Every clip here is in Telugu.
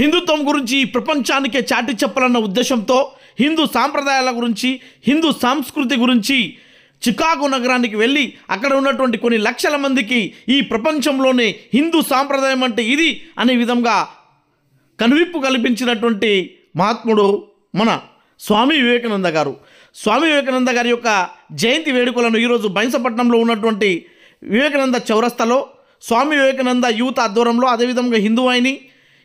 హిందుత్వం గురించి ప్రపంచానికే చాటి చెప్పాలన్న ఉద్దేశంతో హిందూ సాంప్రదాయాల గురించి, హిందూ సంస్కృతి గురించి చికాగో నగరానికి వెళ్ళి అక్కడ ఉన్నటువంటి కొన్ని లక్షల మందికి ఈ ప్రపంచంలోనే హిందూ సాంప్రదాయం అంటే ఇది అనే విధంగా కనువిప్పు కల్పించినటువంటి మహాత్ముడు మన స్వామి వివేకానంద గారు. స్వామి వివేకానంద గారి యొక్క జయంతి వేడుకలను ఈరోజు బైంసపట్నంలో ఉన్నటువంటి వివేకానంద చౌరస్తాలో స్వామి వివేకానంద యూత్ ఆధ్వర్యంలో, అదేవిధంగా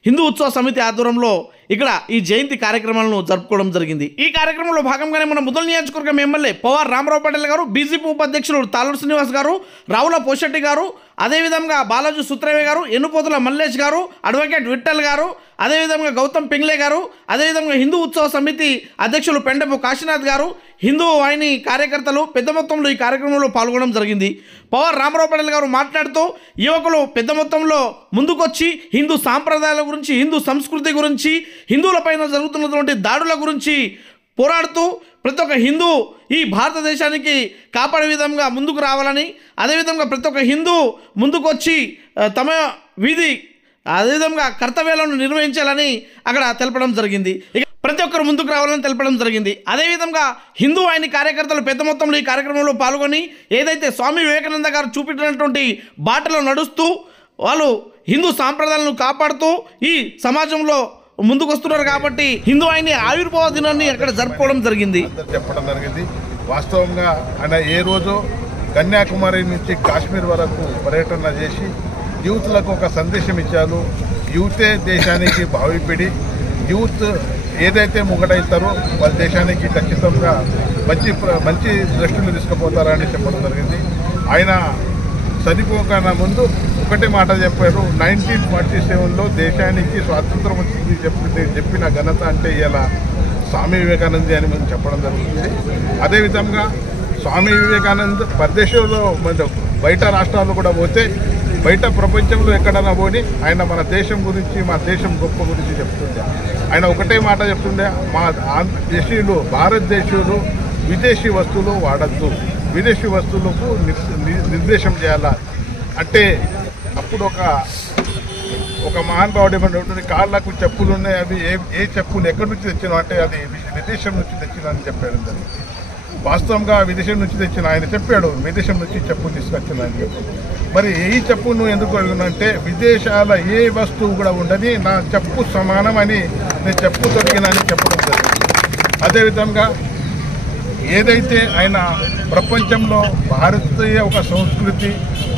హిందూ ఉత్సవ సమితి ఆధ్వర్యంలో ఇక్కడ ఈ జయంతి కార్యక్రమాలను జరుపుకోవడం జరిగింది. ఈ కార్యక్రమంలో భాగంగానే మన ముదల్ నియోజకవర్గం ఎమ్మెల్యే పవార్ రామరావు పటేల్ గారు, బీజేపీ ఉపాధ్యక్షులు తాళూరు శ్రీనివాస్ గారు, రావుల పోషెట్టి గారు, అదేవిధంగా బాలాజీ సుత్రవే గారు, ఎన్నుపోతుల మల్లేష్ గారు, అడ్వకేట్ విఠల్ గారు, అదేవిధంగా గౌతమ్ పింగ్లే గారు, అదేవిధంగా హిందూ ఉత్సవ సమితి అధ్యక్షులు పెండపు కాశీనాథ్ గారు, హిందూ వాహిని కార్యకర్తలు పెద్ద మొత్తంలో ఈ కార్యక్రమంలో పాల్గొనడం జరిగింది. పవార్ రామరావు పటేల్ గారు మాట్లాడుతూ యువకులు పెద్ద మొత్తంలో ముందుకొచ్చి హిందూ సాంప్రదాయాల గురించి, హిందూ సంస్కృతి గురించి, హిందువులపైన జరుగుతున్నటువంటి దాడుల గురించి పోరాడుతూ ప్రతి ఒక్క హిందూ ఈ భారతదేశానికి కాపాడే విధంగా ముందుకు రావాలని, అదేవిధంగా ప్రతి ఒక్క హిందూ ముందుకొచ్చి తమ విధి అదేవిధంగా కర్తవ్యాలను నిర్వహించాలని అక్కడ తెలపడం జరిగింది. ఇక ప్రతి ఒక్కరు ముందుకు రావాలని తెలపడం జరిగింది. అదేవిధంగా హిందూ వాహిని కార్యకర్తలు పెద్ద మొత్తంలో ఈ కార్యక్రమంలో పాల్గొని ఏదైతే స్వామి వివేకానంద గారు చూపించినటువంటి బాటలో నడుస్తూ వాళ్ళు హిందూ సాంప్రదాయాలను కాపాడుతూ ఈ సమాజంలో ముందుకు వస్తున్నారు. కాబట్టి హిందూ వాహిని ఆవిర్భావ దినాన్ని అక్కడ జరుపుకోవడం జరిగింది. చెప్పడం జరిగింది. వాస్తవంగా ఆయన ఏ రోజు కన్యాకుమారి నుంచి కాశ్మీర్ వరకు పర్యటన చేసి యూత్లకు ఒక సందేశం ఇచ్చారు. యూతే దేశానికి భావిపిడి, యూత్ ఏదైతే ముంగటైతారో వాళ్ళ దేశానికి ఖచ్చితంగా మంచి దృష్టిని తీసుకుపోతారని చెప్పడం జరిగింది. ఆయన చనిపోకన్నా ముందు ఒకటే మాట చెప్పారు, 1947లో దేశానికి స్వాతంత్రం వచ్చింది చెప్పిన ఘనత అంటే ఇలా స్వామి వివేకానంద అని మేము చెప్పడం జరుగుతుంది. అదేవిధంగా స్వామి వివేకానంద్ పరదేశంలో బయట రాష్ట్రాల్లో కూడా పోతే, బయట ప్రపంచంలో ఎక్కడైనా పోని ఆయన మన దేశం గురించి, మా దేశం గొప్ప గురించి చెప్తుండే. ఆయన ఒకటే మాట చెప్తుండే, మా దేశీయులు భారతదేశీయులు విదేశీ వస్తువులు వాడద్దు, విదేశీ వస్తువులకు నిర్దేశం చేయాలా అంటే అప్పుడు ఒక మహానుభావుడు ఏమంటే కాళ్ళకు చెప్పులు ఉన్నాయి, అవి ఏ చెప్పులు ఎక్కడి నుంచి తెచ్చినా అంటే అది విదేశం నుంచి తెచ్చినా అని చెప్పాడు. వాస్తవంగా విదేశం నుంచి తెచ్చిన ఆయన చెప్పాడు, విదేశం నుంచి చెప్పులు తీసుకొచ్చిన అని చెప్పాడు. మరి ఈ చెప్పు నువ్వు ఎందుకు అడుగునంటే విదేశాల ఏ వస్తువు కూడా ఉండని నా చెప్పు సమానం అని నేను చెప్పు దొరికినని చెప్పడం జరిగింది. అదేవిధంగా ఏదైతే ఆయన ప్రపంచంలో భారతీయ ఒక సంస్కృతి,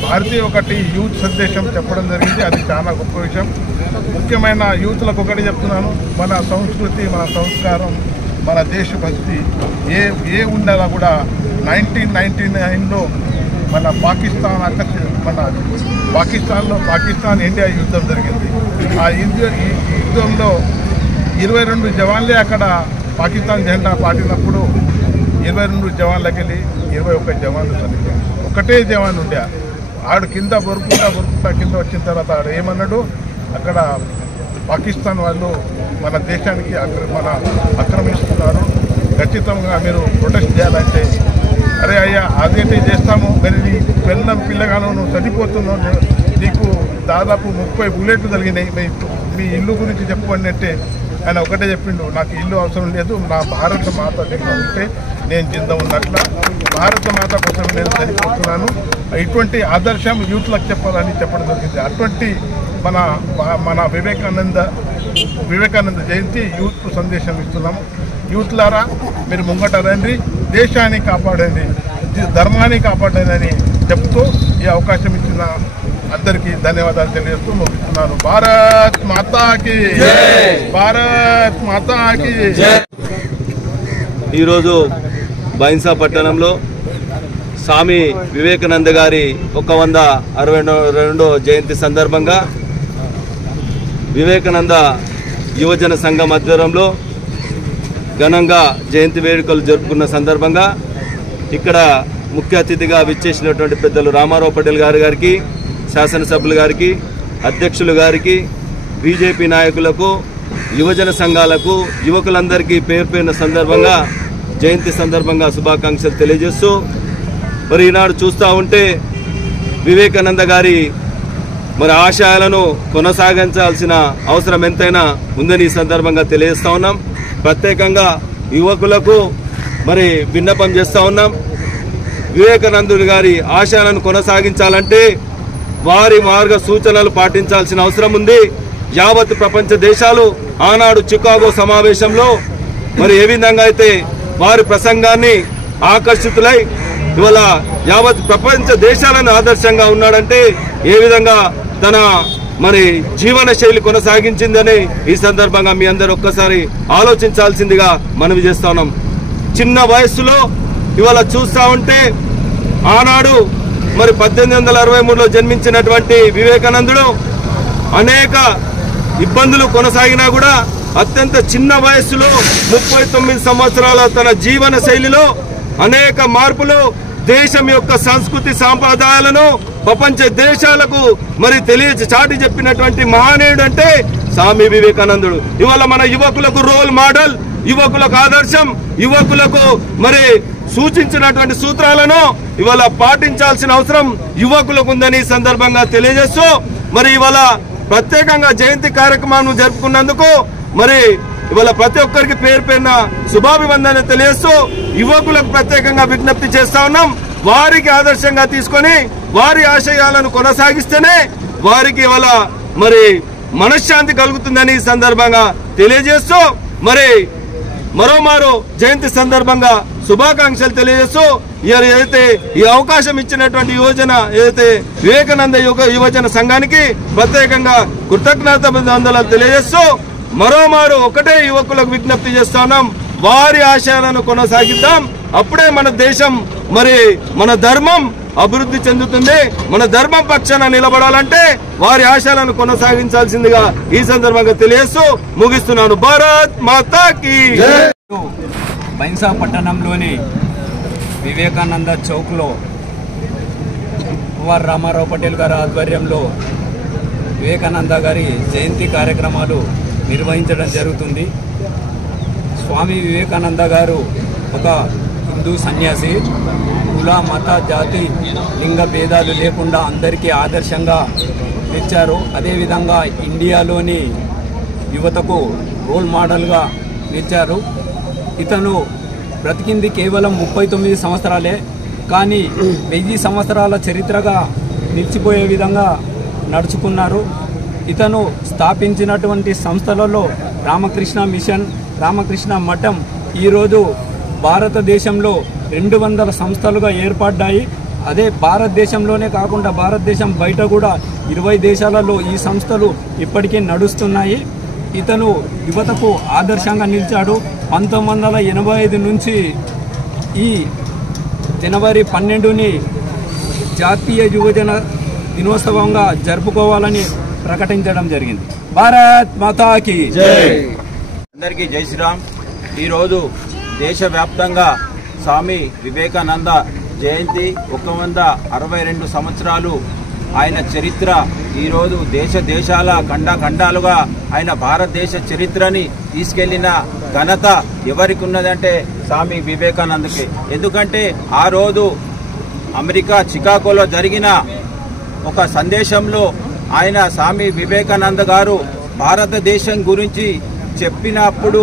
భారతీయ ఒకటి యూత్ సందేశం చెప్పడం జరిగింది. అది చాలా గొప్ప విషయం. ముఖ్యమైన యూత్లకు ఒకటి చెప్తున్నాను, మన సంస్కృతి, మన సంస్కారం, మన దేశభక్తి ఏ ఉండాలా కూడా 1999లో మన పాకిస్తాన్ ఇండియా యుద్ధం జరిగింది. ఆ యుద్ధంలో 22 జవాన్లే అక్కడ పాకిస్తాన్ జెండా పాటినప్పుడు 22 జవాన్లకి వెళ్ళి 21 జవాన్లు చనిపోయారు. ఒకటే జవాన్ ఉండే, ఆడు కింద బొరుకుంటా కింద వచ్చిన తర్వాత ఆడు ఏమన్నాడు, అక్కడ పాకిస్తాన్ వాళ్ళు మన దేశానికి ఆక్రమిస్తున్నారు, ఖచ్చితంగా మీరు ప్రొటెస్ట్ చేయాలంటే, అరే అయ్యా అదేంటి చేస్తాము, మరి నీ పిల్లగాను నువ్వు చనిపోతున్నావు, నీకు దాదాపు 30 బుల్లెట్లు జరిగినాయి, మీ ఇల్లు గురించి చెప్పు అన్నట్టే ఆయన ఒకటే చెప్పిండు, నాకు ఇల్లు అవసరం లేదు, నా భారత మాత దగ్గర ఉంటే నేను కింద ఉన్నట్ల భారత మాత కోసం నేను చనిపోతున్నాను. ఇటువంటి ఆదర్శం యూత్లకు చెప్పాలని చెప్పడం జరిగింది. అటువంటి మన వివేకానంద జయంతి యూత్ సందేశం ఇస్తున్నాము. యూత్లారా మీరు ముంగట రండి, దేశాన్ని కాపాడండి, ధర్మాన్ని కాపాడండి చెప్తూ ఈ అవకాశం ఇచ్చిన అందరికీ ధన్యవాదాలు తెలియజేస్తూ ముగిస్తున్నాను. భారత్ మాతాకి జై, భారత్ మాతాకి జై. ఈరోజు బైన్సా పట్టణంలో స్వామి వివేకానంద గారి 162వ జయంతి సందర్భంగా వివేకానంద యువజన సంఘం ఆధ్వర్యంలో ఘనంగా జయంతి వేడుకలు జరుపుకున్న సందర్భంగా ఇక్కడ ముఖ్య అతిథిగా విచ్చేసినటువంటి పెద్దలు రామారావు పటేల్ గారికి, శాసనసభ్యులు గారికి, అధ్యక్షులు గారికి, బీజేపీ నాయకులకు, యువజన సంఘాలకు, యువకులందరికీ పేరుపేరిన సందర్భంగా జయంతి సందర్భంగా శుభాకాంక్షలు తెలియజేస్తూ, మరి ఈనాడు చూస్తూ ఉంటే వివేకానంద గారి మరి ఆశయాలను కొనసాగించాల్సిన అవసరం ఎంతైనా ఉందని ఈ సందర్భంగా తెలియజేస్తా ఉన్నాం. ప్రత్యేకంగా యువకులకు మరి విన్నపం చేస్తా ఉన్నాం. వివేకానందుడి గారి ఆశయాలను కొనసాగించాలంటే వారి మార్గ సూచనలు పాటించాల్సిన అవసరం ఉంది. యావత్ ప్రపంచ దేశాలు ఆనాడు చికాగో సమావేశంలో మరి ఏ విధంగా అయితే వారి ప్రసంగాన్ని ఆకర్షితులై ఇవాళ యావత్ ప్రపంచ దేశాలను ఆదర్శంగా ఉన్నాడంటే ఏ విధంగా తన మరి జీవన శైలి కొనసాగించిందని ఈ సందర్భంగా మీ అందరూ ఒక్కసారి ఆలోచించాల్సిందిగా మనవి చేస్తా ఉన్నాం. చిన్న వయస్సులో ఇవాళ చూస్తా ఉంటే ఆనాడు మరి 1863లో జన్మించినటువంటి వివేకానందుడు అనేక ఇబ్బందులు కొనసాగినా కూడా అత్యంత చిన్న వయస్సులో 39 సంవత్సరాల తన జీవన శైలిలో అనేక మార్పులు, దేశం యొక్క సంస్కృతి సాంప్రదాయాలను ప్రపంచ దేశాలకు మరి చాటి చెప్పినటువంటి మహనీయుడు అంటే స్వామి వివేకానందుడు. ఇవాళ మన యువకులకు రోల్ మోడల్, యువకులకు ఆదర్శం, యువకులకు మరి సూచించినటువంటి సూత్రాలను ఇవాళ పాటించాల్సిన అవసరం యువకులకు ఉందని ఈ సందర్భంగా తెలియజేస్తూ మరి ఇవాళ ప్రత్యేకంగా జయంతి కార్యక్రమాన్ని జరుపుకున్నందుకు మరి ఇవాళ ప్రతి ఒక్కరికి పేరు పేరున శుభాభివందన తెలియజేస్తూ యువకులకు ప్రత్యేకంగా విజ్ఞప్తి చేస్తా ఉన్నాం. వారికి ఆదర్శంగా తీసుకొని వారి ఆశయాలను కొనసాగిస్తేనే వారికి ఇవాళ మరి మనశ్శాంతి కలుగుతుందని ఈ సందర్భంగా తెలియజేస్తూ మరి మరోమారు జయంతి సందర్భంగా శుభాకాంక్షలు తెలియజేస్తూ ఏదైతే ఈ అవకాశం ఇచ్చినటువంటి ఏదైతే వివేకానంద యువజన సంఘానికి ప్రత్యేకంగా కృతజ్ఞతాభివందనాలు తెలియజేస్తూ మరోమారు ఒకటే యువకులకు విజ్ఞప్తి చేస్తున్నాం. వారి ఆశయాలను కొనసాగిద్దాం. అప్పుడే మన దేశం మరి మన ధర్మం అభివృద్ధి చెందుతుంది. మన ధర్మం పక్షాన నిలబడాలంటే వారి ఆశయాలను కొనసాగించాల్సిందిగా ఈ సందర్భంగా తెలియజేస్తూ ముగిస్తున్నాను. భారత్ మాతా కీ జై. బైన్సా పట్టణంలోని వివేకానంద చౌక్లో కుమార్ రామారావు పటేల్ గారి ఆధ్వర్యంలో వివేకానంద గారి జయంతి కార్యక్రమాలు నిర్వహించడం జరుగుతుంది. స్వామి వివేకానంద గారు ఒక హిందూ సన్యాసి. కుల, మత, జాతి, లింగ భేదాలు లేకుండా అందరికీ ఆదర్శంగా నిలిచారు. అదేవిధంగా ఇండియాలోని యువతకు రోల్ మోడల్గా నిలిచారు. ఇతను బ్రతికింది కేవలం 39 సంవత్సరాలే, కానీ 1000 సంవత్సరాల చరిత్రగా నిలిచిపోయే విధంగా నడుచుకున్నారు. ఇతను స్థాపించినటువంటి సంస్థలలో రామకృష్ణ మిషన్, రామకృష్ణ మఠం ఈరోజు భారతదేశంలో 200 సంస్థలుగా ఏర్పడ్డాయి. అదే భారతదేశంలోనే కాకుండా భారతదేశం బయట కూడా 20 దేశాలలో ఈ సంస్థలు ఇప్పటికే నడుస్తున్నాయి. ఇతను యువతకు ఆదర్శంగా నిలిచాడు. 1985 నుంచి ఈ జనవరి 12ని జాతీయ యువజన దినోత్సవంగా జరుపుకోవాలని ప్రకటించడం జరిగింది. భారత్ మాతా కీ జై. అందరికీ జై శ్రీరామ్. ఈరోజు దేశవ్యాప్తంగా స్వామి వివేకానంద జయంతి 162 సంవత్సరాలు ఆయన చరిత్ర ఈరోజు దేశాల ఖండాలుగా ఆయన భారతదేశ చరిత్రని తీసుకెళ్లిన ఘనత ఎవరికి ఉన్నదంటే స్వామి వివేకానందకి. ఎందుకంటే ఆ రోజు అమెరికా చికాగోలో జరిగిన ఒక సందేశంలో ఆయన స్వామి వివేకానంద గారు భారతదేశం గురించి చెప్పినప్పుడు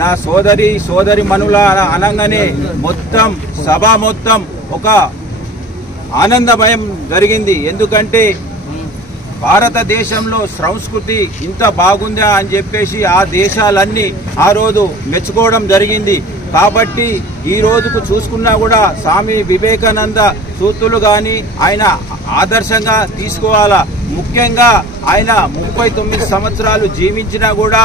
నా సోదరి మనుల అనగానే మొత్తం సభ మొత్తం ఒక ఆనందమయం జరిగింది. ఎందుకంటే భారతదేశంలో సంస్కృతి ఇంత బాగుందా అని చెప్పేసి ఆ దేశాలన్నీ ఆ రోజు మెచ్చుకోవడం జరిగింది. కాబట్టి ఈ రోజుకు చూసుకున్నా కూడా స్వామి వివేకానంద సూత్రులు కానీ ఆయన ఆదర్శంగా తీసుకోవాలా. ముఖ్యంగా ఆయన 39 సంవత్సరాలు జీవించినా కూడా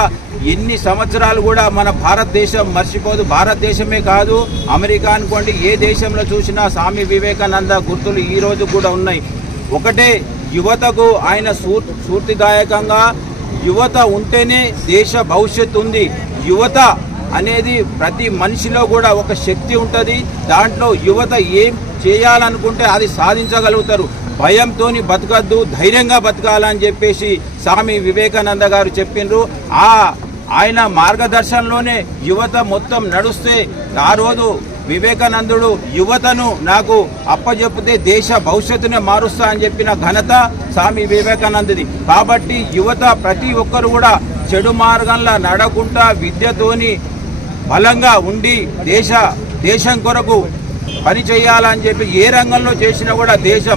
ఎన్ని సంవత్సరాలు కూడా మన భారతదేశం మర్చిపోదు. భారతదేశమే కాదు, అమెరికా అనుకోండి, ఏ దేశంలో చూసినా స్వామి వివేకానంద గుర్తులు ఈ రోజు కూడా ఉన్నాయి. ఒకటే యువతకు ఆయన స్ఫూర్తిదాయకంగా యువత ఉంటేనే దేశ భవిష్యత్తు ఉంది. యువత అనేది ప్రతి మనిషిలో కూడా ఒక శక్తి ఉంటుంది. దాంట్లో యువత ఏం చేయాలనుకుంటే అది సాధించగలుగుతారు. భయంతోని బతకద్దు, ధైర్యంగా బతకాలని చెప్పేసి స్వామి వివేకానంద గారు చెప్పిండ్రు. ఆయన మార్గదర్శనంలోనే యువత మొత్తం నడుస్తే ఆ రోజు వివేకానందుడు యువతను నాకు అప్పచెప్పితే దేశ భవిష్యత్తునే మారుస్తా అని చెప్పిన ఘనత స్వామి వివేకానందుది. కాబట్టి యువత ప్రతి ఒక్కరు కూడా చెడు మార్గంలో నడకుండా విద్యతోని బలంగా ఉండి దేశం కొరకు పని చేయాలని చెప్పి ఏ రంగంలో చేసినా కూడా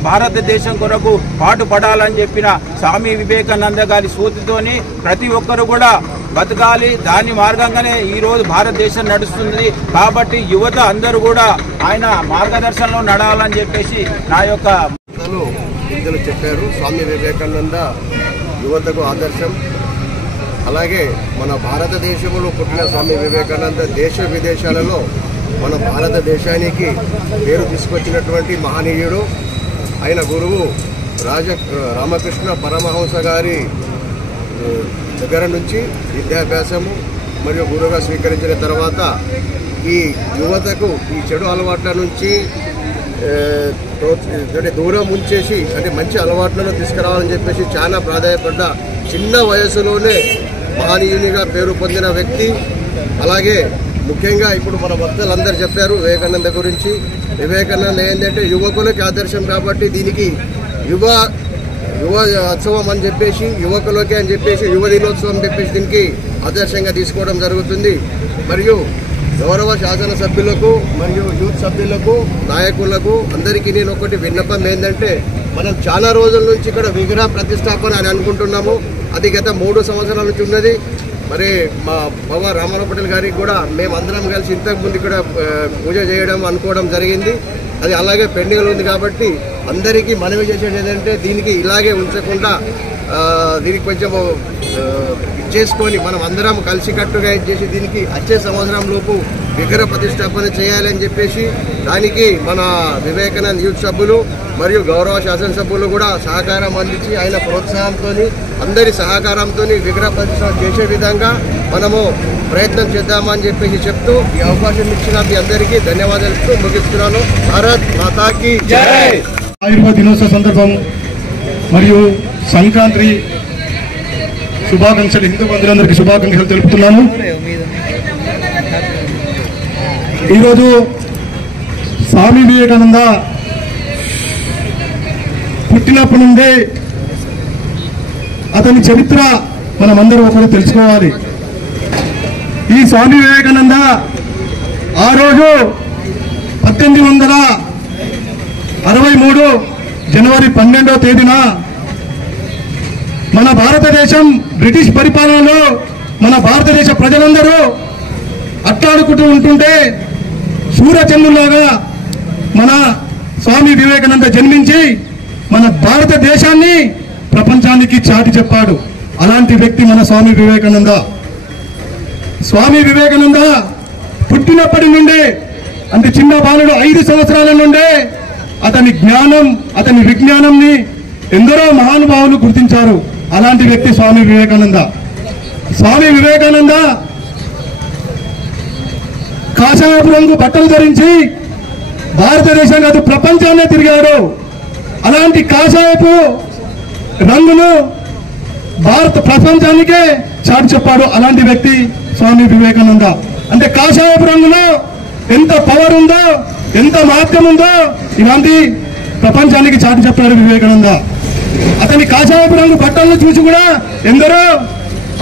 భారతదేశం కొరకు పాటుపడాలని చెప్పిన స్వామి వివేకానంద గారి స్ఫూర్తితోని ప్రతి ఒక్కరు కూడా బతకాలి. దాని మార్గంగానే ఈరోజు భారతదేశం నడుస్తుంది. కాబట్టి యువత అందరూ కూడా ఆయన మార్గదర్శనంలో నడవాలని చెప్పేసి నా యొక్క పెద్దలు చెప్పారు. స్వామి వివేకానంద యువతకు ఆదర్శం. అలాగే మన భారతదేశంలో పుట్టిన స్వామి వివేకానంద దేశ విదేశాలలో మన భారతదేశానికి పేరు తీసుకొచ్చినటువంటి మహనీయుడు. ఆయన గురువు రామకృష్ణ పరమహంస గారి దగ్గర నుంచి విద్యాభ్యాసము మరియు గురువుగా స్వీకరించిన తర్వాత ఈ యువతకు ఈ చెడు అలవాట్ల నుంచి దూరం ఉంచేసి అంటే మంచి అలవాట్లను తీసుకురావాలని చెప్పేసి చాలా ప్రాధాన్యపడ్డ చిన్న వయసులోనే మహనీయునిగా పేరు పొందిన వ్యక్తి. అలాగే ముఖ్యంగా ఇప్పుడు మన భక్తులందరూ చెప్పారు వివేకానంద గురించి. వివేకానంద ఏంటంటే యువకులకి ఆదర్శం కాబట్టి దీనికి యువ ఉత్సవం అని చెప్పేసి యువకులకి అని చెప్పేసి యువ దినోత్సవం చెప్పేసి దీనికి ఆదర్శంగా తీసుకోవడం జరుగుతుంది. మరియు గౌరవ శాసనసభ్యులకు మరియు యూత్ సభ్యులకు నాయకులకు అందరికీ నేను ఒకటి విన్నపం ఏంటంటే మనం చాలా రోజుల నుంచి ఇక్కడ విగ్రహ ప్రతిష్టాపన అని అనుకుంటున్నాము. అది గత 3 సంవత్సరాల నుంచి ఉన్నది. మరి మా బాబా రామారావు పటేల్ గారికి కూడా మేమందరం కలిసి ఇంతకుముందు ఇక్కడ పూజ చేయడం అనుకోవడం జరిగింది. అది అలాగే పెండింగ్లో ఉంది. కాబట్టి అందరికీ మనవి చేసేది ఏంటంటే దీనికి ఇలాగే ఉంచకుండా దీనికి కొంచెం చేసుకొని మనం అందరం కలిసికట్టుగా చేసి దీనికి వచ్చే సంవత్సరం లోపు విగ్రహ ప్రతిష్టాపన చేయాలని చెప్పేసి దానికి మన వివేకానంద యూత్ సభ్యులు మరియు గౌరవ శాసనసభ్యులు కూడా సహకారం అందించి ఆయన ప్రోత్సాహంతో అందరి సహకారంతో విగ్రహ ప్రతిష్టాపన చేసే విధంగా మనము ప్రయత్నం చేద్దామని చెప్పేసి చెప్తూ ఈ అవకాశం ఇచ్చిన మీ అందరికీ ధన్యవాదాలు ముగిస్తున్నాను. భారత్ మాతాకి జై. ఆయుర్వేద దినోత్సవ సందర్భం మరియు సంక్రాంతి శుభాకాంక్షలు హిందూ బంధువులందరికీ శుభాకాంక్షలు తెలుపుతున్నాను. ఈరోజు స్వామి వివేకానంద పుట్టినప్పటి నుండే అతని చరిత్ర మనమందరం ఒకరు తెలుసుకోవాలి. ఈ స్వామి వివేకానంద ఆ రోజు 1863 జనవరి 12వ తేదీన మన భారతదేశం బ్రిటిష్ పరిపాలనలో మన భారతదేశ ప్రజలందరూ అట్టాడుకుంటూ ఉంటుంటే సూర్యచంద్రులాగా మన స్వామి వివేకానంద జన్మించి మన భారతదేశాన్ని ప్రపంచానికి చాటి చెప్పాడు. అలాంటి వ్యక్తి మన స్వామి వివేకానంద. స్వామి వివేకానంద పుట్టినప్పటి నుండే అంటే చిన్న బాలుడు 5 సంవత్సరాల నుండే అతని జ్ఞానం అతని విజ్ఞానంని ఎందరో మహానుభావులు గుర్తించారు. అలాంటి వ్యక్తి స్వామి వివేకానంద. స్వామి వివేకానంద కాషాయపు రంగు బట్టలు ధరించి భారతదేశం కాదు ప్రపంచాన్నే తిరిగాడు. అలాంటి కాషాయపు రంగును భారత ప్రపంచానికే చాటి చెప్పాడు. అలాంటి వ్యక్తి స్వామి వివేకానంద. అంటే కాషాయపు రంగులో ఎంత పవర్ ఉందో ఎంత మహత్యం ఉందో ఇలాంటి ప్రపంచానికి చాటి చెప్పాడు వివేకానంద. అతని కాషాయపు రంగు బట్టలను చూసి కూడా ఎందరో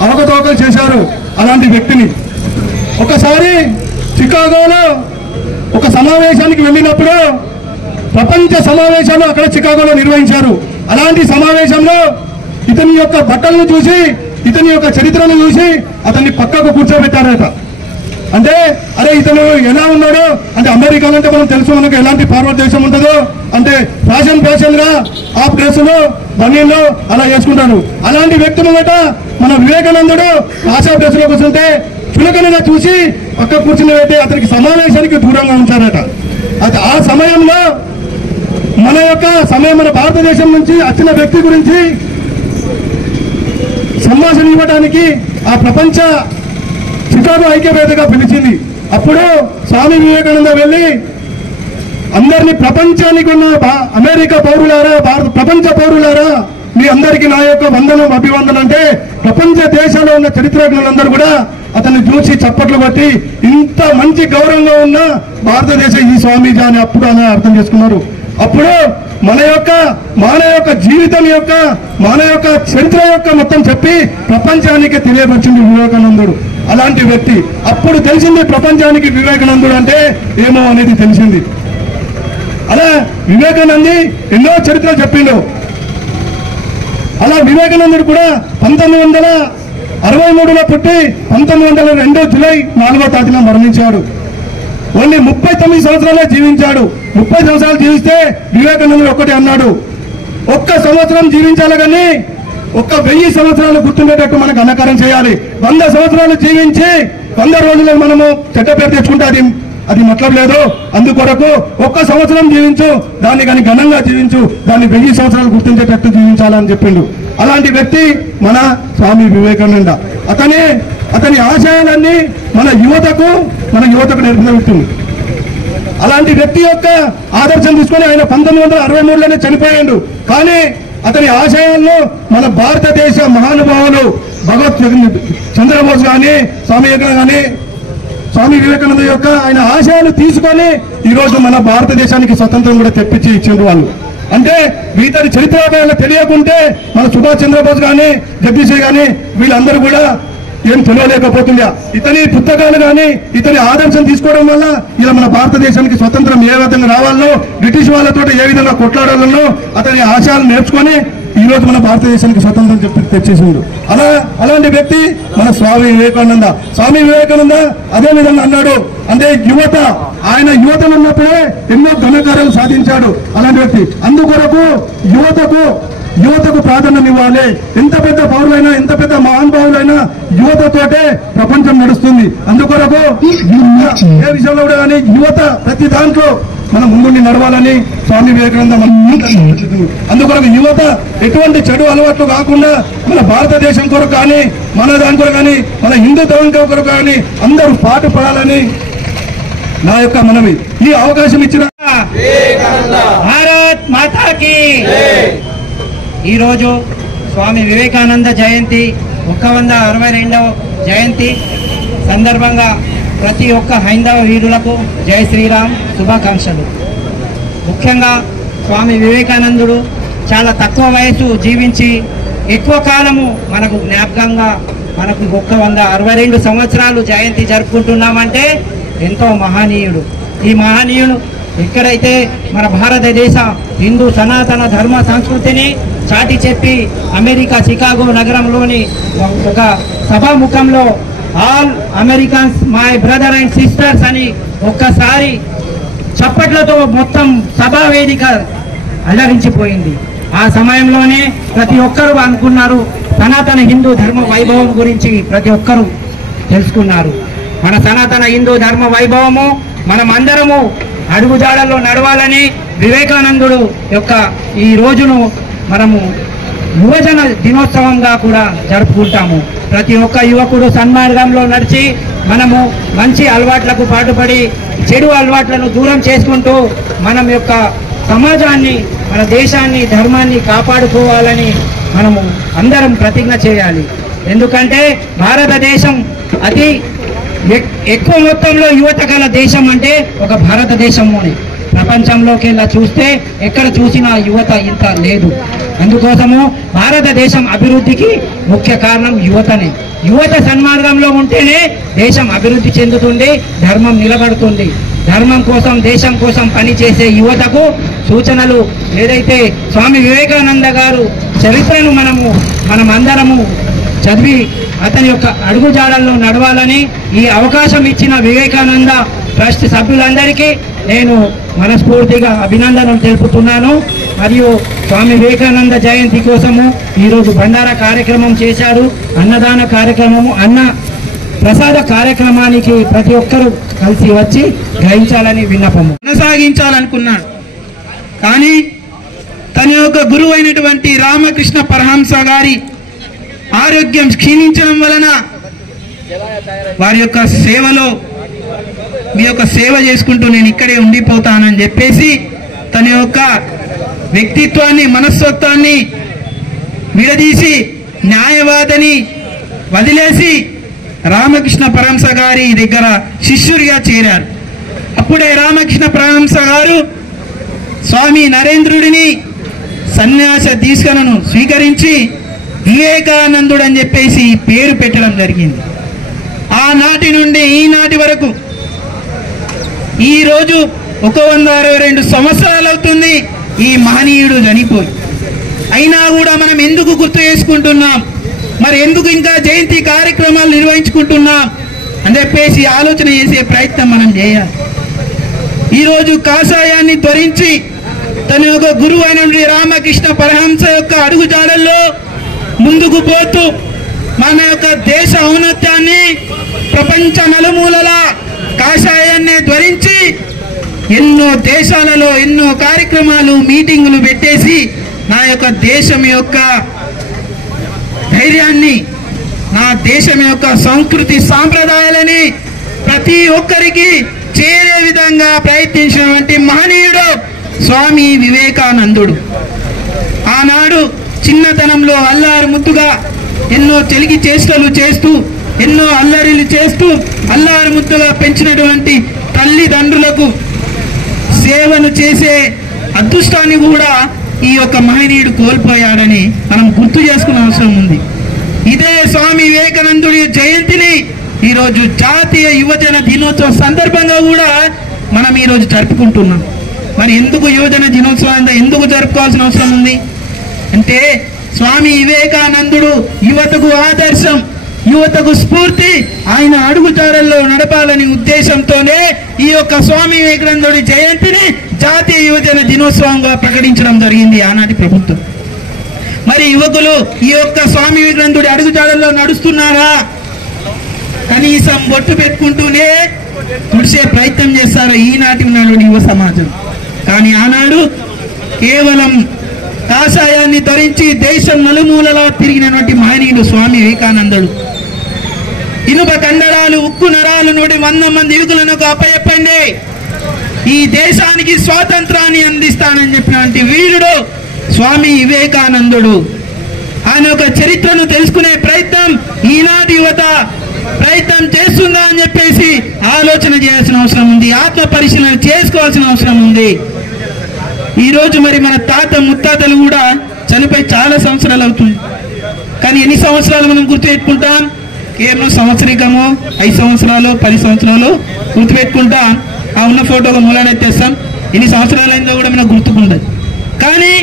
అవకతవకలు చేశారు అలాంటి వ్యక్తిని. ఒకసారి చికాగోలో ఒక సమావేశానికి వెళ్ళినప్పుడు ప్రపంచ సమావేశాలు అక్కడ చికాగోలో నిర్వహించారు. అలాంటి సమావేశంలో ఇతని యొక్క బట్టలను చూసి ఇతని యొక్క చరిత్రను చూసి అతన్ని పక్కకు కూర్చోబెట్టారట. అంటే అరే ఇతను ఎలా ఉన్నాడో అంటే అమెరికాలో అంటే మనం తెలుసు మనకు ఎలాంటి ఫార్వర్డ్ దేశం ఉంటుందో అంటే ఫ్యాషన్ గా హాఫ్ డ్రెస్సులు బనీన్లు అలా వేసుకుంటారు. అలాంటి వ్యక్తి ముంగట మన వివేకానందుడు హాఫ్ డ్రెస్ లో కూర్చుంటే చులకనగా చూసి పక్క కూర్చుని పెట్టి అతనికి సమావేశానికి దూరంగా ఉంచారట. ఆ సమయంలో మన భారతదేశం నుంచి వచ్చిన వ్యక్తి గురించి సంభాషణ ఇవ్వడానికి ఆ ప్రపంచ చికాగో ఐక్యవేదిక పిలిచింది. అప్పుడు స్వామి వివేకానంద వెళ్ళి అందరినీ ప్రపంచానికి ఉన్న అమెరికా పౌరులారా ప్రపంచ పౌరులారా మీ అందరికీ నా యొక్క వందనం అభివందనం అంటే ప్రపంచ దేశాల్లో ఉన్న చరిత్రజ్ఞులందరూ కూడా అతన్ని చూసి చప్పట్లు కొట్టి ఇంత మంచి గౌరవంగా ఉన్న భారతదేశ ఈ స్వామీజీ అని అప్పుడు అని అర్థం చేసుకున్నారు. అప్పుడు మన యొక్క జీవితం యొక్క మన యొక్క చరిత్ర యొక్క మొత్తం చెప్పి ప్రపంచానికి తెలియపరిచింది వివేకానందుడు. అలాంటి వ్యక్తి అప్పుడు తెలిసింది ప్రపంచానికి వివేకానందుడు అంటే ఏమో అనేది తెలిసింది. అలా వివేకానంది ఎన్నో చరిత్రలు చెప్పిండు. అలా వివేకానందుడు కూడా 1963లో పుట్టి 1902 జూలై 4వ తేదీన మరణించాడు. ఓన్లీ 39 సంవత్సరాలే జీవించాడు. 30 సంవత్సరాలు జీవిస్తే వివేకానందుడు ఒక్కటే అన్నాడు, ఒక్క సంవత్సరం జీవించాలి కానీ 1000 సంవత్సరాలు గుర్తుండేటట్టు మనకు అన్నకారం చేయాలి. 100 సంవత్సరాలు జీవించి 100 రోజుల్లో మనము చెడ్డ పేరు తెచ్చుకుంటే అది మతలబ్ లేదు. అందుకొరకు 1 సంవత్సరం జీవించు, దాన్ని కానీ ఘనంగా జీవించు, దాన్ని 1000 సంవత్సరాలు గుర్తించేటట్టు జీవించాలని చెప్పిండు. అలాంటి వ్యక్తి మన స్వామి వివేకానంద. అతని ఆశయాలన్నీ మన యువతకు నేర్పిన వ్యక్తి. అలాంటి వ్యక్తి యొక్క ఆదర్శం తీసుకొని ఆయన 1963లోనే చనిపోయాడు. కానీ అతని ఆశయాల్లో మన భారతదేశ మహానుభావులు భగత్ చంద్రబోస్ కానీ స్వామి వివేకానంద యొక్క ఆయన ఆశయాలు తీసుకొని ఈరోజు మన భారతదేశానికి స్వతంత్రం కూడా తెప్పించి ఇచ్చిండ్రు వాళ్ళు. అంటే వీతని చరిత్ర తెలియకుంటే మన సుభాష్ చంద్రబోస్ కానీ జగదీష్ కానీ వీళ్ళందరూ కూడా ఏం తెలియలేకపోతుందా. ఇతని పుస్తకాలు కానీ ఇతని ఆదర్శం తీసుకోవడం వల్ల ఇలా మన భారతదేశానికి స్వతంత్రం ఏ విధంగా రావాలో, బ్రిటిష్ వాళ్ళతో ఏ విధంగా కొట్లాడాలనో అతని ఆశయాలు నేర్చుకొని ఈ రోజు మన భారతదేశానికి స్వతంత్రం తెచ్చేసిండు. అలాంటి వ్యక్తి మన స్వామి వివేకానంద. స్వామి వివేకానంద అదే విధంగా అన్నాడు, అంటే ఆయన యువతలో ఉన్నప్పుడే ఎన్నో ఘనకార్యాలు సాధించాడు. అలాంటి వ్యక్తి. అందుకొరకు యువతకు ప్రాధాన్యం ఇవ్వాలి. ఎంత పెద్ద పౌరులైనా ఎంత పెద్ద మహానుభావులైనా యువతతోటే ప్రపంచం నడుస్తుంది. అందుకొరకు ఏ విషయంలో కూడా కానీ యువత ప్రతి దాంట్లో మనం ముందుండి నడవాలని స్వామి వివేకానంద అందుకొరకు యువత ఎటువంటి చెడు అలవాట్లు కాకుండా మన భారతదేశం కొరకు కానీ మన దాని కొరకు కానీ మన హిందుత్వం కొరకు కానీ అందరూ పాటు పడాలని నా యొక్క మనవి. ఈ అవకాశం ఇచ్చిన భారత్ మాతాకి. ఈరోజు స్వామి వివేకానంద జయంతి 162వ జయంతి సందర్భంగా ప్రతి ఒక్క హైందవ వీరులకు జై శ్రీరామ్ శుభాకాంక్షలు. ముఖ్యంగా స్వామి వివేకానందుడు చాలా తక్కువ వయసు జీవించి ఎక్కువ కాలము మనకు జ్ఞాపకంగా మనకు 162 సంవత్సరాలు జయంతి జరుపుకుంటున్నామంటే ఎంతో మహనీయుడు. ఈ మహనీయుడు ఎక్కడైతే మన భారతదేశ హిందూ సనాతన ధర్మ సంస్కృతిని చాటి చెప్పి అమెరికా చికాగో నగరంలోని ఒక సభాముఖంలో all Americans my brother and sisters అని ఒక్కసారి చప్పట్లతో మొత్తం సభా వేదిక అలరించిపోయింది. ఆ సమయంలోనే ప్రతి ఒక్కరూ అనుకున్నారు, సనాతన హిందూ ధర్మ వైభవం గురించి ప్రతి ఒక్కరూ తెలుసుకున్నారు. మన సనాతన హిందూ ధర్మ వైభవము మనం అందరము అడుగుజాడల్లో నడవాలని వివేకానందుడు యొక్క ఈ రోజును మనము యువజన దినోత్సవంగా కూడా జరుపుకుంటాము. ప్రతి ఒక్క యువకుడు సన్మార్గంలో నడిచి మనము మంచి అలవాట్లకు పాటుపడి చెడు అలవాట్లను దూరం చేసుకుంటూ మనం యొక్క సమాజాన్ని, మన దేశాన్ని, ధర్మాన్ని కాపాడుకోవాలని మనము అందరం ప్రతిజ్ఞ చేయాలి. ఎందుకంటే భారతదేశం అతి ఎక్కువ మొత్తంలో యువత గల దేశం అంటే ఒక భారతదేశంలోనే. ప్రపంచంలోకి వెళ్ళి చూస్తే ఎక్కడ చూసినా యువత ఇంత లేదు. అందుకోసము భారతదేశం అభివృద్ధికి ముఖ్య కారణం యువతనే. యువత సన్మార్గంలో ఉంటేనే దేశం అభివృద్ధి చెందుతుంది, ధర్మం నిలబడుతుంది. ధర్మం కోసం, దేశం కోసం పనిచేసే యువతకు సూచనలు ఏదైతే స్వామి వివేకానంద గారు చరిత్రను మనం అందరము చదివి అతని యొక్క అడుగుజాడల్లో నడవాలని ఈ అవకాశం ఇచ్చిన వివేకానంద ట్రస్ట్ సభ్యులందరికీ నేను మనస్ఫూర్తిగా అభినందనలు తెలుపుతున్నాను. మరియు స్వామి వివేకానంద జయంతి కోసము ఈరోజు బండారా కార్యక్రమం చేశారు. అన్నదాన కార్యక్రమము, అన్న ప్రసాద కార్యక్రమానికి ప్రతి ఒక్కరూ కలిసి వచ్చి గ్రహించాలని విన్నపము. కొనసాగించాలనుకున్నాడు. కానీ తన యొక్క గురువు అయినటువంటి రామకృష్ణ పరమహంస గారి ఆరోగ్యం క్షీణించడం వలన వారి యొక్క సేవలో మీ యొక్క సేవ చేసుకుంటూ నేను ఇక్కడే ఉండిపోతానని చెప్పేసి తన యొక్క వ్యక్తిత్వాన్ని, మనస్తత్వాన్ని విడదీసి న్యాయవాదని వదిలేసి రామకృష్ణ పరమహంస గారి దగ్గర శిష్యుడిగా చేరారు. అప్పుడే రామకృష్ణ పరమహంస గారు స్వామి నరేంద్రుడిని సన్యాస దీక్షలను స్వీకరించి వివేకానందుడు అని చెప్పేసి పేరు పెట్టడం జరిగింది. ఆనాటి నుండి ఈనాటి వరకు ఈరోజు 162 సంవత్సరాలు అవుతుంది ఈ మహనీయుడు చనిపోయి. అయినా కూడా మనం ఎందుకు గుర్తు చేసుకుంటున్నాం, మరి ఎందుకు ఇంకా జయంతి కార్యక్రమాలు నిర్వహించుకుంటున్నాం అని చెప్పేసి ఆలోచన చేసే ప్రయత్నం మనం చేయాలి. ఈరోజు కాషాయాన్ని ధరించి తన యొక్క గురువు అయిన రామకృష్ణ పరమహంస యొక్క అడుగుజాడల్లో ముందుకు పోతూ మన యొక్క దేశ ఔన్నత్యాన్ని ప్రపంచ నలుమూలల కాషాయాన్ని ధరించి ఎన్నో దేశాలలో ఎన్నో కార్యక్రమాలు మీటింగులు పెట్టేసి నా యొక్క దేశం యొక్క ధైర్యాన్ని, నా దేశం యొక్క సంస్కృతి సాంప్రదాయాలని ప్రతి ఒక్కరికి చేరే విధంగా ప్రయత్నించినటువంటి మహనీయుడు స్వామి వివేకానందుడు. ఆనాడు చిన్నతనంలో అల్లారు ముద్దుగా ఎన్నో తెలుగు చేష్టలు చేస్తూ ఎన్నో అల్లరిలు చేస్తూ అల్లారు ముద్దుగా పెంచినటువంటి తల్లిదండ్రులకు సేవను చేసే అదృష్టాన్ని కూడా ఈ యొక్క మహనీయుడు కోల్పోయాడని మనం గుర్తు చేసుకునే అవసరం ఉంది. ఇదే స్వామి వివేకానందుడి జయంతిని ఈరోజు జాతీయ యువజన దినోత్సవం సందర్భంగా కూడా మనం ఈరోజు జరుపుకుంటున్నాం. మరి ఎందుకు యువజన దినోత్సవం ఎందుకు జరుపుకోవాల్సిన అవసరం ఉంది అంటే, స్వామి వివేకానందుడు యువతకు ఆదర్శం, యువతకు స్ఫూర్తి, ఆయన అడుగుజాడల్లో నడపాలని ఉద్దేశంతోనే ఈ యొక్క స్వామి వివేకానందుడి జయంతిని జాతీయ యువజన దినోత్సవంగా ప్రకటించడం జరిగింది ఆనాటి ప్రభుత్వం. మరి యువకులు ఈ యొక్క స్వామి వివేకానందుడి అడుగుజాడల్లో నడుస్తున్నారా? కనీసం బొట్టు పెట్టుకుంటూనే తుడిసే ప్రయత్నం చేస్తారు ఈనాటి ఉన్నటువంటి యువ సమాజం. కానీ ఆనాడు కేవలం కాషాయాన్ని ధరించి దేశం నలుమూలలా తిరిగినటువంటి మహనీయుడు స్వామి వివేకానందుడు. ఇనుప కండరాలు ఉక్కు నరాలు నుండి 100 మంది యువకులను అప్పచెప్పండి, ఈ దేశానికి స్వాతంత్రాన్ని అందిస్తానని చెప్పినటువంటి వీరుడు స్వామి వివేకానందుడు. ఆయన యొక్క చరిత్రను తెలుసుకునే ప్రయత్నం ఈనాటి యువత ప్రయత్నం చేస్తుందా అని చెప్పేసి ఆలోచన చేయాల్సిన అవసరం ఉంది, ఆత్మ పరిశీలన చేసుకోవాల్సిన అవసరం ఉంది. ఈరోజు మరి మన తాత ముత్తాతలు కూడా చనిపోయి చాలా సంవత్సరాలు అవుతుంది. కానీ ఎన్ని సంవత్సరాలు మనం గుర్తుపెట్టుకుంటాం? కేవలం సంవత్సరికము 5 సంవత్సరాలు 10 సంవత్సరాలు గుర్తుపెట్టుకుంటాం. ఆ ఉన్న ఫోటో ఒక మూలాన్ని ఎత్తేస్తాం, ఎన్ని సంవత్సరాలు అయిందో కూడా మనకు గుర్తుకుండదు. కానీ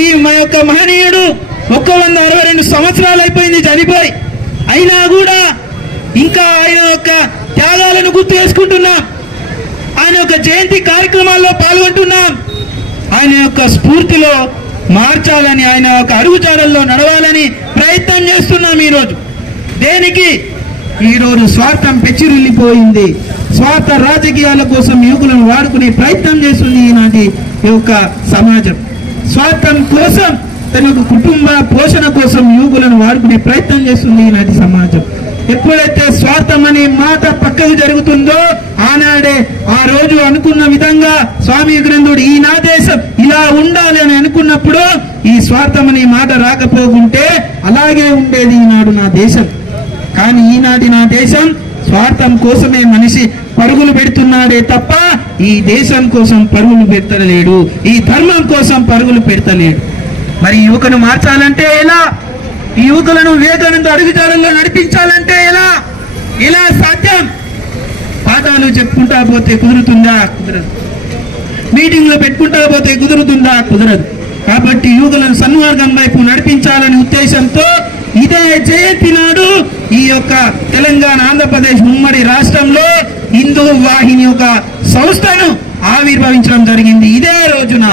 ఈ మన యొక్క మహనీయుడు 162 సంవత్సరాలు అయిపోయింది చనిపోయి, అయినా కూడా ఇంకా ఆయన యొక్క త్యాగాలను గుర్తు చేసుకుంటున్నాం, ఆయన యొక్క జయంతి కార్యక్రమాల్లో పాల్గొంటున్నాం, ఆయన యొక్క స్ఫూర్తిలో మార్చాలని, ఆయన యొక్క అడుగుజాడల్లో నడవాలని ప్రయత్నం చేస్తున్నాం. ఈరోజు దేనికి? ఈరోజు స్వార్థం పెచ్చిరిల్లిపోయింది. స్వార్థ రాజకీయాల కోసం యువకులను వాడుకునే ప్రయత్నం చేస్తుంది ఈనాటి యొక్క సమాజం. స్వార్థం కోసం, తన యొక్క కుటుంబ పోషణ కోసం యువకులను వాడుకునే ప్రయత్నం చేస్తుంది ఈనాటి సమాజం. ఎప్పుడైతే స్వార్థం అనే మాట పక్కకు జరుగుతుందో ఆనాడే ఆ రోజు అనుకున్న విధంగా స్వామి వివేకానందుడు ఈ నా దేశం ఇలా ఉండాలి అని అనుకున్నప్పుడు ఈ స్వార్థం అనే మాట రాకపోకుంటే అలాగే ఉండేది ఈనాడు నా దేశం. కానీ ఈనాటి నా దేశం స్వార్థం కోసమే మనిషి పరుగులు పెడుతున్నాడే తప్ప ఈ దేశం కోసం పరుగులు పెడతలేడు, ఈ ధర్మం కోసం పరుగులు పెడతలేడు. మరి యువకును మార్చాలంటే ఎలా? ఈ యువకులను వివేకానంద అడుగుజాడల్లో నడిపించాలంటే ఎలా సాధ్యం? పాఠాలు చెప్పుకుంటా పోతే కుదురుతుందా? కుదరదు. మీటింగ్లు పెట్టుకుంటా పోతే కుదురుతుందా? కుదరదు. కాబట్టి యువకులను సన్మార్గం వైపు నడిపించాలనే ఉద్దేశంతో ఇదే జయంతి నాడు ఈ యొక్క తెలంగాణ ఆంధ్రప్రదేశ్ ఉమ్మడి రాష్ట్రంలో హిందూ వాహిని ఒక సంస్థను ఆవిర్భవించడం జరిగింది ఇదే రోజున.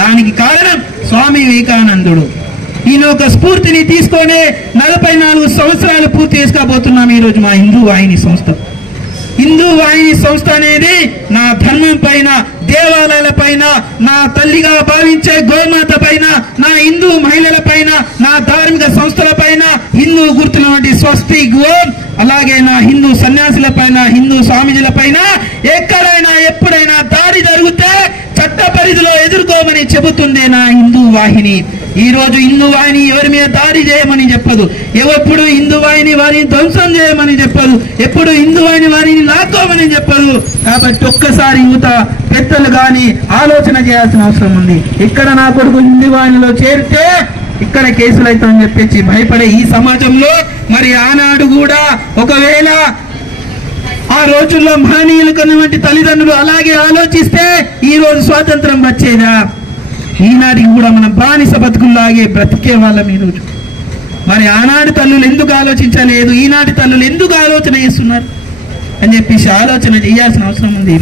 దానికి కారణం స్వామి వివేకానందుడు. ఈయన ఒక స్ఫూర్తిని తీసుకొని 44 సంవత్సరాలు పూర్తి చేసుకోబోతున్నాం ఈరోజు మా హిందూ వాహిని సంస్థ. హిందూ వాహిని సంస్థ అనేది నా ధర్మం పైన, దేవాలయాల పైన, నా తల్లిగా భావించే గోమాత పైన, నా హిందూ మహిళల పైన, నా ధార్మిక సంస్థల పైన, హిందూ గుర్తుల వంటి స్వస్తి గోం, అలాగే నా హిందూ సన్యాసుల పైన, హిందూ స్వామీజీల పైన ఎక్కడైనా ఎప్పుడైనా దాడి జరిగితే చట్ట పరిధిలో ఎదుర్కోమని చెబుతుంది నా హిందూ వాహిని. ఈ రోజు హిందూ వాహిని ఎవరి మీద దాడి చేయమని చెప్పదు, ఎప్పుడు హిందూ వాహిని వారిని ధ్వంసం చేయమని చెప్పదు, ఎప్పుడు హిందూ వాహిని వారిని లాక్కోమని చెప్పదు. కాబట్టి ఒక్కసారి యువత పెద్దలు కానీ ఆలోచన చేయాల్సిన అవసరం ఉంది. ఇక్కడ నా కొడుకు హిందూ వాహినిలో చేరితే ఇక్కడ కేసులు అవుతామని చెప్పేసి భయపడే ఈ సమాజంలో మరి ఆనాడు కూడా ఒకవేళ ఆ రోజుల్లో మహనీయులు కన్నటువంటి తల్లిదండ్రులు అలాగే ఆలోచిస్తే ఈ రోజు స్వాతంత్రం వచ్చేదా? ఈనాటికి కూడా మనం బానిస బతుకుల్లాగే బ్రతికే వాళ్ళం ఈ రోజు. మరి ఆనాటి తల్లులు ఎందుకు ఆలోచించలేదు, ఈనాటి తల్లులు ఎందుకు ఆలోచన చేస్తున్నారు అని చెప్పేసి ఆలోచన చేయాల్సిన అవసరం ఉంది.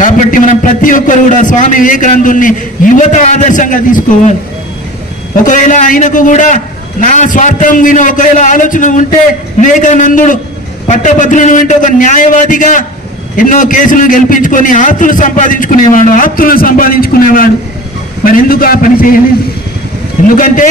కాబట్టి మనం ప్రతి ఒక్కరు కూడా స్వామి వివేకానందుని యువత ఆదర్శంగా తీసుకోవాలి. ఒకవేళ ఆయనకు కూడా నా స్వార్థం విన ఒకవేళ ఆలోచన ఉంటే వివేకానందుడు పట్టభద్రుని అంటే ఒక న్యాయవాదిగా ఎన్నో కేసులను గెలిపించుకొని ఆస్తులు సంపాదించుకునేవాడు. మరి ఎందుకు ఆ పని చేయలేదు? ఎందుకంటే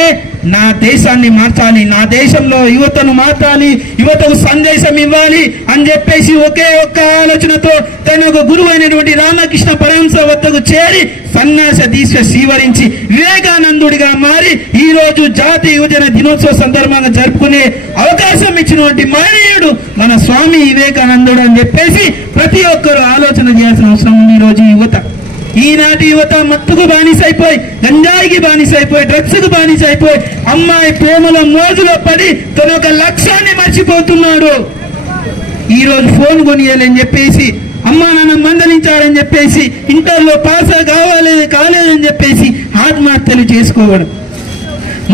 నా దేశాన్ని మార్చాలి, నా దేశంలో యువతను మార్చాలి, యువతకు సందేశం ఇవ్వాలి అని చెప్పేసి ఒకే ఒక్క ఆలోచనతో తన ఒక గురువు అయినటువంటి రామకృష్ణ పరమహంస వద్దకు చేరి సన్యాస దీక్ష స్వీకరించి వివేకానందుడిగా మారి ఈ రోజు జాతీయ యువజన దినోత్సవ సందర్భంగా జరుపుకునే అవకాశం ఇచ్చినటువంటి మహనీయుడు మన స్వామి వివేకానందుడు అని చెప్పేసి ప్రతి ఒక్కరూ ఆలోచన చేయాల్సిన అవసరం ఉంది. ఈ రోజు యువత, ఈనాటి యువత మత్తుకు బానిసైపోయి, గంజాయికి బానిసైపోయి, డ్రగ్స్ కు బానిసైపోయి, అమ్మాయి ప్రేమల మోజులో పడి తన ఒక లక్ష్యాన్ని మర్చిపోతున్నాడు. ఈ రోజు ఫోన్ కొనియాలని చెప్పేసి, అమ్మా నాన్న మందలించాలని చెప్పేసి, ఇంటర్లో పాస్ కాలేదని చెప్పేసి ఆత్మహత్యలు చేసుకోవడం,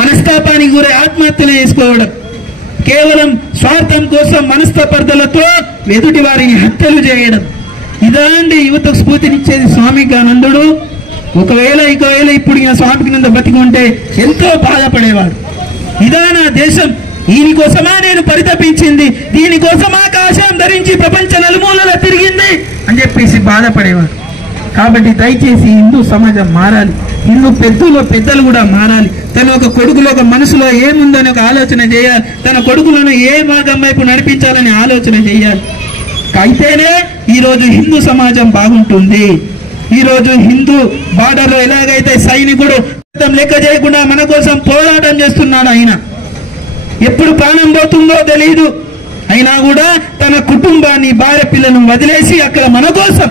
మనస్తాపానికి గురై ఆత్మహత్యలు చేసుకోవడం, కేవలం స్వార్థం కోసం మనస్తపర్ధలతో ఎదుటి వారిని హత్యలు చేయడం, ఇలాంటి యువతకు స్ఫూర్తినిచ్చేది స్వామి వివేకానందుడు. ఒకవేళ ఇప్పుడు ఈయన స్వామికి నంద బతికి ఉంటే ఎంతో బాధపడేవాడు. ఇదా నా దేశం, దీనికోసమా నేను పరితపించింది, దీనికోసమా కాషాయం ధరించి ప్రపంచ నలుమూలలో తిరిగింది అని చెప్పేసి బాధపడేవాడు. కాబట్టి దయచేసి హిందూ సమాజం మారాలి, హిందూ పెద్దలు కూడా మారాలి. తన ఒక కొడుకులో ఒక మనసులో ఏముందని ఒక ఆలోచన చేయాలి, తన కొడుకులను ఏ మార్గం వైపు నడిపించాలని ఆలోచన చేయాలి. అయితేనే ఈరోజు హిందూ సమాజం బాగుంటుంది. ఈరోజు హిందూ బార్డర్లో ఎలాగైతే సైనికుడు లెక్క చేయకుండా మన కోసం పోరాటం చేస్తున్నాడు, ఆయన ఎప్పుడు ప్రాణం పోతుందో తెలియదు, అయినా కూడా తన కుటుంబాన్ని భార్య పిల్లలను వదిలేసి అక్కడ మన కోసం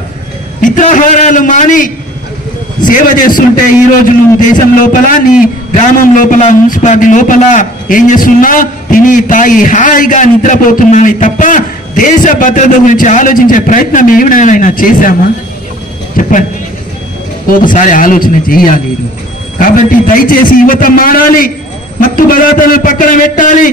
నిద్రాహారాలు మాని సేవ చేస్తుంటే ఈ రోజు నువ్వు దేశం లోపల, నీ గ్రామం లోపల, మున్సిపాలిటీ లోపల ఏం చేస్తున్నా? తిని తాగి హాయిగా నిద్రపోతున్నావు తప్ప దేశ భద్రత గురించి ఆలోచించే ప్రయత్నం ఏమైనా చేశామా? చెప్పండి, ఒకసారి ఆలోచన చేయాలి. కాబట్టి దయచేసి యువత మారాలి, మత్తు పదార్థాలను పక్కన పెట్టాలి.